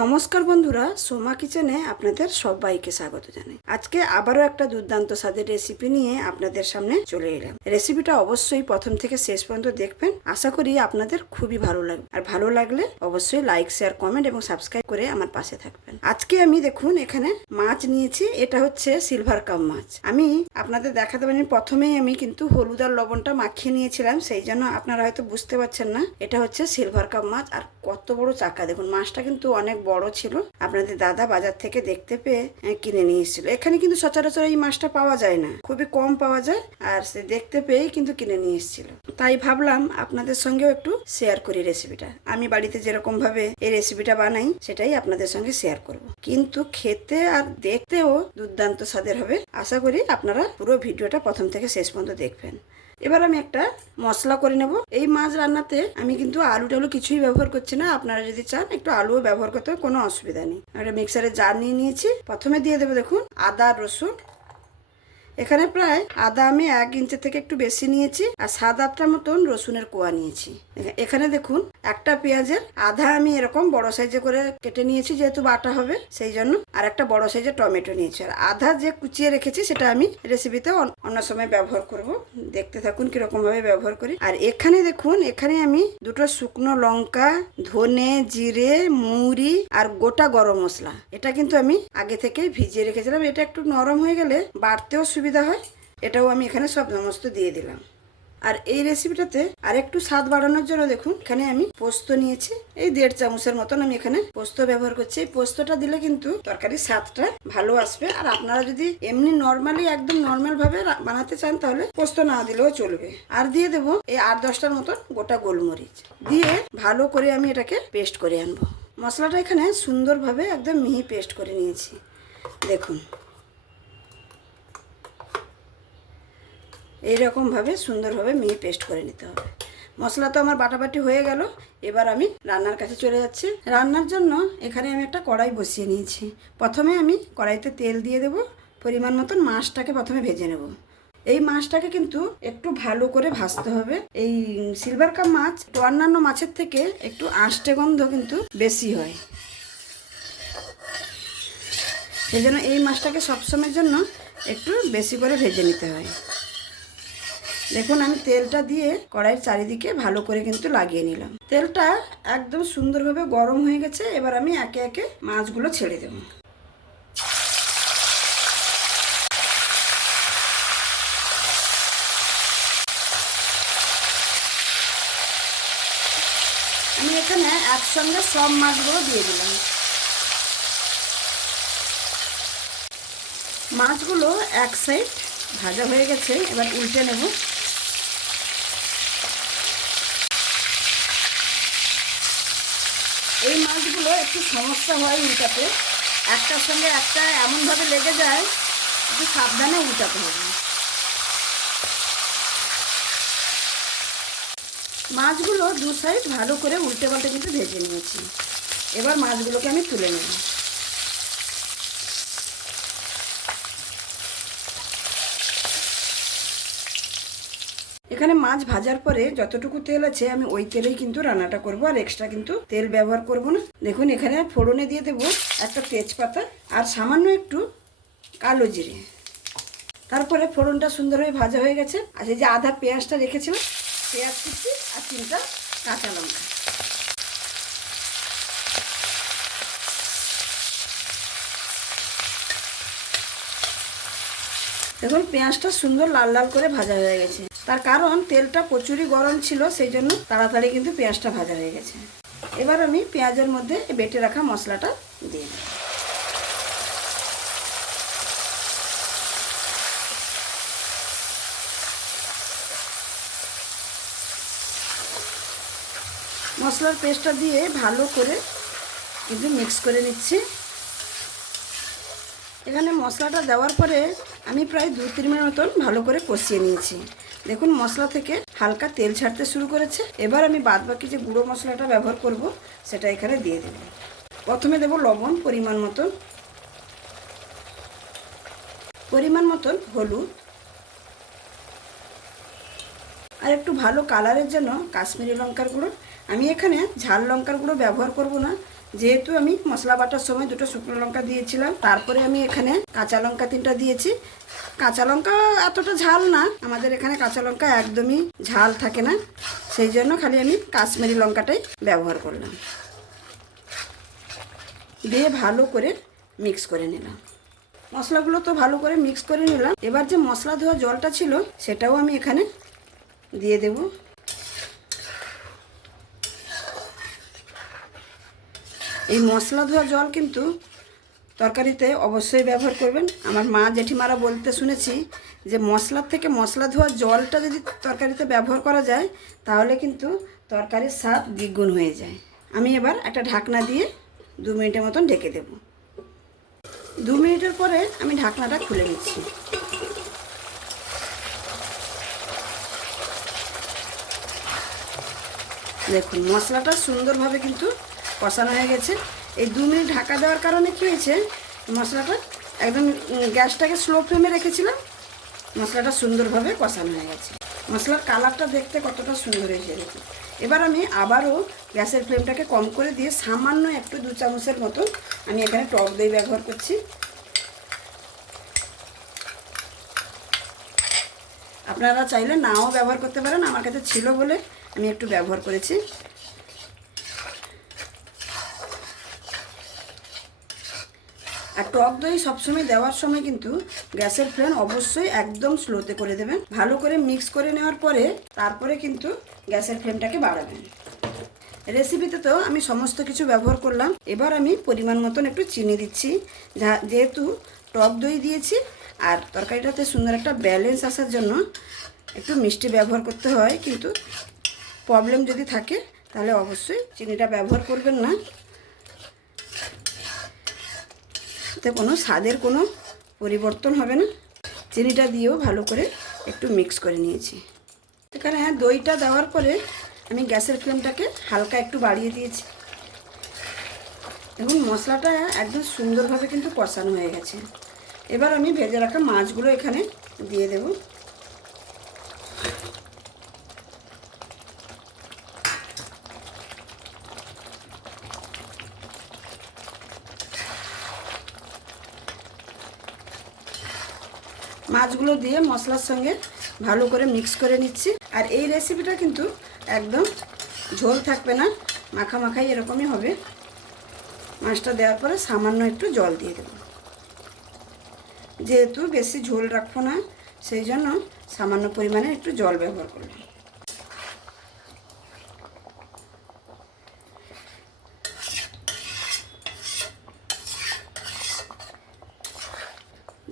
নমস্কার বন্ধুরা, সোমা কিচেনে আপনাদের সবাইকে স্বাগত জানাই। আজকে আবারও একটা দুর্দান্ত স্বাদের রেসিপি নিয়ে আপনাদের সামনে চলে এলাম। রেসিপিটা অবশ্যই প্রথম থেকে শেষ পর্যন্ত দেখবেন, আশা করি আপনাদের খুবই ভালো লাগবে। আর ভালো লাগলে অবশ্যই লাইক, শেয়ার, কমেন্ট এবং সাবস্ক্রাইব করে আমার পাশে থাকবেন। আজকে আমি দেখুন এখানে মাছ নিয়েছি, এটা হচ্ছে সিলভার কাপ মাছ। আমি আপনাদের দেখাতে পারিনি, প্রথমেই আমি কিন্তু হলুদ আর লবণটা মাখিয়ে নিয়েছিলাম, সেই জন্য আপনারা হয়তো বুঝতে পারছেন না। এটা হচ্ছে সিলভার কাপ মাছ। আর কত বড় চাকা দেখুন, মাছটা কিন্তু অনেক বড় ছিল। আপনাদের দাদা বাজার থেকে দেখতে পেয়ে কিনে নিয়ে এসেছিল। এখানে কিন্তু সচরাচর এই মাছটা পাওয়া যায় না, খুবই কম পাওয়া যায়। আর সে দেখতে পেয়েই কিন্তু কিনে নিয়ে এসেছিল। তাই ভাবলাম আপনাদের সঙ্গেও একটু শেয়ার করি রেসিপিটা। আমি বাড়িতে যেরকম ভাবে এই রেসিপিটা বানাই সেটাই আপনাদের সঙ্গে শেয়ার করব। কিন্তু খেতে আর দেখতেও দুর্দান্ত স্বাদের হবে। আশা করি আপনারা পুরো ভিডিওটা প্রথম থেকে শেষ পর্যন্ত দেখবেন। এবার আমি একটা মশলা করে নেব। এই মাছ রান্নাতে আমি কিন্তু আলু টালু কিছুই ব্যবহার করছি না। আপনারা যদি চান একটু আলুও ব্যবহার করতে কোনো অসুবিধা নেই। একটা মিক্সারে জার নিয়ে নিয়েছি। প্রথমে দিয়ে দেবো দেখুন আদা রসুন। এখানে প্রায় আদা আমি 1 ইঞ্চি থেকে একটু বেশি নিয়েছি, আর 7-8টা মতন রসুনের কোয়া নিয়েছি। এখানে দেখুন একটা পেঁয়াজের আধা আমি এরকম বড় সাইজে করে কেটে নিয়েছি, যেহেতু বাটা হবে সেই জন্য। আর একটা বড় সাইজের টমেটো নিয়েছি। আর আধা যে কুচিয়ে রেখেছি সেটা আমি রেসিপিতে অন্য সময় ব্যবহার করব। দেখতে থাকুন কিরকম ভাবে ব্যবহার করি। আর এখানে দেখুন, এখানে আমি 2টো শুকনো লঙ্কা, ধনে, জিরে, মৌরি আর গোটা গরম মশলা, এটা কিন্তু আমি আগে থেকেই ভিজিয়ে রেখেছিলাম। এটা একটু নরম হয়ে গেলে বাড়তেও সুবিধা হয়। এটাও আমি এখানে সব সমস্ত দিয়ে দিলাম। আর এই রেসিপিটাতে আর একটু স্বাদ বাড়ানোর জন্য দেখুন এখানে আমি পোস্ত নিয়েছি, এই 1.5 চামচের মতন আমি এখানে পোস্ত ব্যবহার করছি। এই পোস্তটা দিলে কিন্তু তরকারির স্বাদটা ভালো আসবে। আর আপনারা যদি এমনি নর্মালি একদম নর্মাল ভাবে বানাতে চান তাহলে পোস্ত না দিলেও চলবে। আর দিয়ে দেবো এই 8-10টার মতন গোটা গোলমরিচ দিয়ে ভালো করে আমি এটাকে পেস্ট করে আনবো। মশলাটা এখানে সুন্দরভাবে একদম মিহি পেস্ট করে নিয়েছি। দেখুন এইরকমভাবে সুন্দরভাবে মিহি পেস্ট করে নিতে হবে। মশলা তো আমার বাটাবাটি হয়ে গেল। এবার আমি রান্নার কাছে চলে যাচ্ছি। রান্নার জন্য এখানে আমি একটা কড়াই বসিয়ে নিয়েছি। প্রথমে আমি কড়াইতে তেল দিয়ে দেব। পরিমাণ মতন মাছটাকে প্রথমে ভেজে নেব। এই মাছটাকে কিন্তু একটু ভালো করে ভাজতে হবে। এই সিলভার কাপ মাছ অন্যান্য মাছের থেকে একটু আঁশটে গন্ধ কিন্তু বেশি হয়, সেই জন্য এই মাছটাকে সবসময়ের জন্য একটু বেশি করে ভেজে নিতে হয়। দেখুন আমি তেলটা দিয়ে কড়াইয়ের চারিদিকে ভালো করে কিন্তু লাগিয়ে নিলাম। তেলটা একদম সুন্দরভাবে গরম হয়ে গেছে। এবার আমি একে একে মাছগুলো ছেড়ে দেব। আমি এখানে একসঙ্গে সব মাছগুলো দিয়ে দিলাম। মাছগুলো এক সাইড ভাজা হয়ে গেছে, এবার উল্টে নেব। এই মাছগুলো একটু সমস্যা হয় উল্টাতে, একটার সঙ্গে একটা এমনভাবে লেগে যায়, একটু সাবধানে উল্টাতে হবে। মাছগুলো 2 সাইড ভালো করে উল্টে পাল্টে কিন্তু ভেজে নিয়েছি। এবার মাছগুলোকে আমি তুলে নেব। এখানে মাছ ভাজার পরে যতটুকু তেল আছে আমি ওই তেলেই কিন্তু রান্নাটা করব, আর এক্সট্রা কিন্তু তেল ব্যবহার করব না। দেখুন এখানে ফোড়নে দিয়ে দেবো একটা তেজপাতা আর সামান্য একটু কালো জিরে। তারপরে ফোড়নটা সুন্দরভাবে ভাজা হয়ে গেছে। আর এই যে আধা পেঁয়াজটা রেখেছিলাম, পেঁয়াজ কুচি আর 3টা কাঁচা লঙ্কা। দেখুন পেঁয়াজটা সুন্দর লাল লাল করে ভাজা হয়ে গেছে। তার কারণ তেলটা প্রচুরই গরম ছিল, সেই জন্য তাড়াতাড়ি কিন্তু পেঁয়াজটা ভাজা হয়ে গেছে। এবার আমি পেঁয়াজের মধ্যে বেটে রাখা মশলাটা দিয়ে দেব। মশলার পেস্টটা দিয়ে ভালো করে কিন্তু মিক্স করে নিচ্ছি। এখানে মশলাটা দেওয়ার পরে আমি প্রায় 2-3 মিনিট মতন ভালো করে কষিয়ে নিয়েছি। দেখুন মশলা থেকে হালকা তেল ছাড়তে শুরু করেছে। এবার আমি বাদবাকি যে গুঁড়ো মশলাটা ব্যবহার করব সেটা এখানে দিয়ে দেব। প্রথমে দেব লবণ পরিমাণ মতন হলুদ, আর একটু ভালো কালারের জন্য কাশ্মীরি লঙ্কার গুঁড়ো। আমি এখানে ঝাল লঙ্কার গুঁড়ো ব্যবহার করব না, যেহেতু আমি মশলা বাটার সময় 2টো শুকনো লঙ্কা দিয়েছিলাম, তারপরে আমি এখানে কাঁচা লঙ্কা 3টা দিয়েছি। কাঁচা লঙ্কা এতটা ঝাল না, আমাদের এখানে কাঁচা লঙ্কা একদমই ঝাল থাকে না, সেই জন্য খালি আমি কাশ্মীরি লঙ্কাটাই ব্যবহার করলাম। দিয়ে ভালো করে মিক্স করে নিলাম। মশলাগুলো তো ভালো করে মিক্স করে নিলাম। এবার যে মশলা ধোয়া জলটা ছিল সেটাও আমি এখানে দিয়ে দেব। এই মশলা ধোয়া জল কিন্তু তরকারিতে অবশ্যই ব্যবহার করবেন। আমার মা জেঠিমারা বলতে শুনেছি যে মশলার থেকে মশলা ধোয়া জলটা যদি তরকারিতে ব্যবহার করা যায় তাহলে কিন্তু তরকারির স্বাদ দ্বিগুণ হয়ে যায়। আমি এবার একটা ঢাকনা দিয়ে 2 মিনিটের মতন ঢেকে দেব। 2 মিনিটের পরে আমি ঢাকনাটা খুলে নিচ্ছি। দেখুন মশলাটা সুন্দরভাবে কিন্তু কষানো হয়ে গেছে। এই 2 মিনিট ঢাকা দেওয়ার কারণে কী হয়েছে, মশলাটা একদম গ্যাসটাকে স্লো ফ্লেমে রেখেছিলাম, মশলাটা সুন্দরভাবে কষানো হয়ে গেছে। মশলার কালারটা দেখতে কতটা সুন্দর হয়েছে দেখুন। এবার আমি আবারও গ্যাসের ফ্লেমটাকে কম করে দিয়ে সামান্য একটু 2 চামচের মতো আমি এখানে টক দই ব্যবহার করছি। আপনারা চাইলে নাও ব্যবহার করতে পারেন, আমার কাছে ছিল বলে আমি একটু ব্যবহার করেছি। আর টক দই সবসময় দেওয়ার সময় কিন্তু গ্যাসের ফ্লেম অবশ্যই একদম স্লোতে করে দেবেন। ভালো করে মিক্স করে নেওয়ার পরে তারপরে কিন্তু গ্যাসের ফ্লেমটাকে বাড়াবেন। রেসিপিতে তো আমি সমস্ত কিছু ব্যবহার করলাম। এবার আমি পরিমাণ মতন একটু চিনি দিচ্ছি, যেহেতু টক দই দিয়েছি আর তরকারিটাতে সুন্দর একটা ব্যালেন্স আসার জন্য একটু মিষ্টি ব্যবহার করতে হয়, কিন্তু প্রবলেম যদি থাকে তাহলে অবশ্যই চিনিটা ব্যবহার করবেন না, এতে কোনো স্বাদের কোনো পরিবর্তন হবে না। চিনিটা দিয়েও ভালো করে একটু মিক্স করে নিয়েছি। এখানে দইটা দেওয়ার পরে আমি গ্যাসের ফ্লেমটাকে হালকা একটু বাড়িয়ে দিয়েছি এবং মশলাটা একদম সুন্দরভাবে কিন্তু কষানো হয়ে গেছে। এবার আমি ভেজে রাখা মাছগুলো এখানে দিয়ে দেব। মাছগুলো দিয়ে মশলার সঙ্গে ভালো করে মিক্স করে নিচ্ছি। আর এই রেসিপিটা কিন্তু একদম ঝোল থাকবে না, মাখা মাখাই এরকমই হবে। মাছটা দেওয়ার পরে সামান্য একটু জল দিয়ে দেব, যেহেতু বেশি ঝোল রাখবো না সেই জন্য সামান্য পরিমাণে একটু জল ব্যবহার করলাম।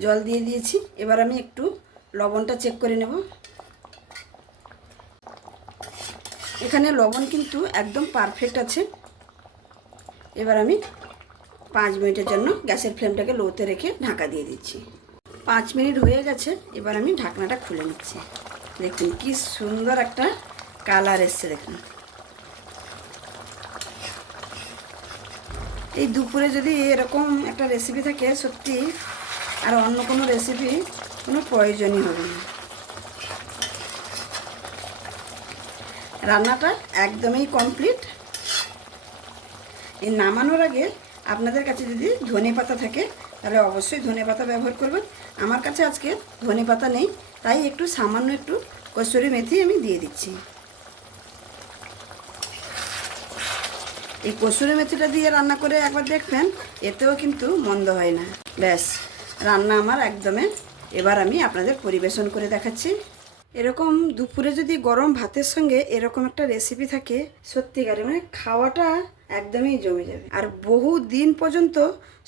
জল দিয়ে দিয়েছি। এবার আমি একটু লবণটা চেক করে নেব। এখানে লবণ কিন্তু একদম পারফেক্ট আছে। এবার আমি 5 মিনিটের জন্য গ্যাসের ফ্লেমটাকে লোতে রেখে ঢাকা দিয়ে দিচ্ছি। 5 মিনিট হয়ে গেছে। এবার আমি ঢাকনাটা খুলে নিচ্ছি। দেখুন কি সুন্দর একটা কালার এসছে দেখুন। এই দুপুরে যদি এরকম একটা রেসিপি থাকে সত্যি আর অন্য কোনো রেসিপি কোনো প্রয়োজনই হবে না। রান্নাটা একদমই কমপ্লিট। এই নামানোর আগে আপনাদের কাছে যদি ধনেপাতা থাকে তাহলে অবশ্যই ধনেপাতা ব্যবহার করবেন। আমার কাছে আজকে ধনেপাতা নেই, তাই একটু সামান্য একটু কসুরি মেথি আমি দিয়ে দিচ্ছি। এই কসুরি মেথিটা দিয়ে রান্না করে একবার দেখবেন, এতেও কিন্তু মন্দ হয় না। ব্যাস রান্না আমার একদমই। এবার আমি আপনাদের পরিবেশন করে দেখাচ্ছি। এরকম দুপুরে যদি গরম ভাতের সঙ্গে এরকম একটা রেসিপি থাকে সত্যিকারে মানে খাওয়াটা একদমই জমে যাবে। আর বহু দিন পর্যন্ত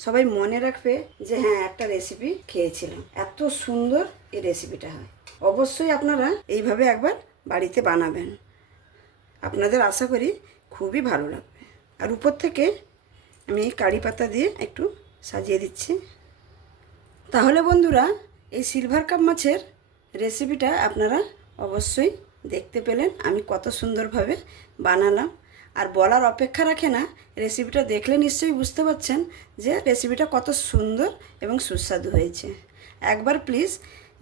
সবাই মনে রাখবে যে হ্যাঁ একটা রেসিপি খেয়েছিলাম, এত সুন্দর এই রেসিপিটা হয়। অবশ্যই আপনারা এইভাবে একবার বাড়িতে বানাবেন, আপনাদের আশা করি খুবই ভালো লাগবে। আর উপর থেকে আমি কারি পাতা দিয়ে একটু সাজিয়ে দিচ্ছি। তাহলে বন্ধুরা এই সিলভার কাপ মাছের রেসিপিটা আপনারা অবশ্যই দেখতে পেলেন আমি কত সুন্দরভাবে বানালাম। আর বলার অপেক্ষা রাখে না, রেসিপিটা দেখলে নিশ্চয়ই বুঝতে পারছেন যে রেসিপিটা কত সুন্দর এবং সুস্বাদু হয়েছে। একবার প্লিজ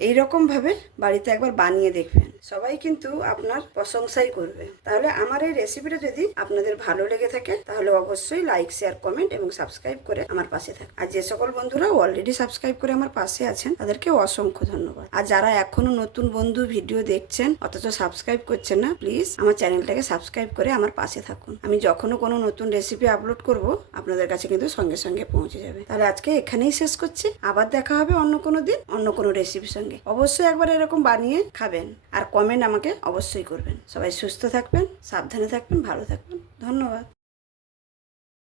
এইরকম ভাবে বাড়িতে একবার বানিয়ে দেখবেন, সবাই কিন্তু আপনার প্রশংসাই করবে। তাহলে আমার এই রেসিপিটা যদি আপনাদের ভালো লেগে থাকে তাহলে অবশ্যই লাইক, শেয়ার, কমেন্ট এবং সাবস্ক্রাইব করে আমার পাশে থাকুন। আর যে সকল বন্ধুরা অলরেডি সাবস্ক্রাইব করে আমার পাশে আছেন তাদেরকে অসংখ্য ধন্যবাদ। আর যারা এখনো নতুন বন্ধু ভিডিও দেখছেন অথচ সাবস্ক্রাইব করছেন না, প্লিজ আমার চ্যানেলটাকে সাবস্ক্রাইব করে আমার পাশে থাকুন। আমি যখনও কোনো নতুন রেসিপি আপলোড করব আপনাদের কাছে কিন্তু সঙ্গে সঙ্গে পৌঁছে যাবে। তাহলে আজকে এখানেই শেষ করছি, আবার দেখা হবে অন্য কোনো দিন অন্য কোনো রেসিপির সঙ্গে। অবশ্যই একবার এরকম বানিয়ে খাবেন আর কমেন্ট আমাকে অবশ্যই করবেন। সবাই সুস্থ থাকবেন, সাবধানে থাকবেন, ভালো থাকবেন। ধন্যবাদ।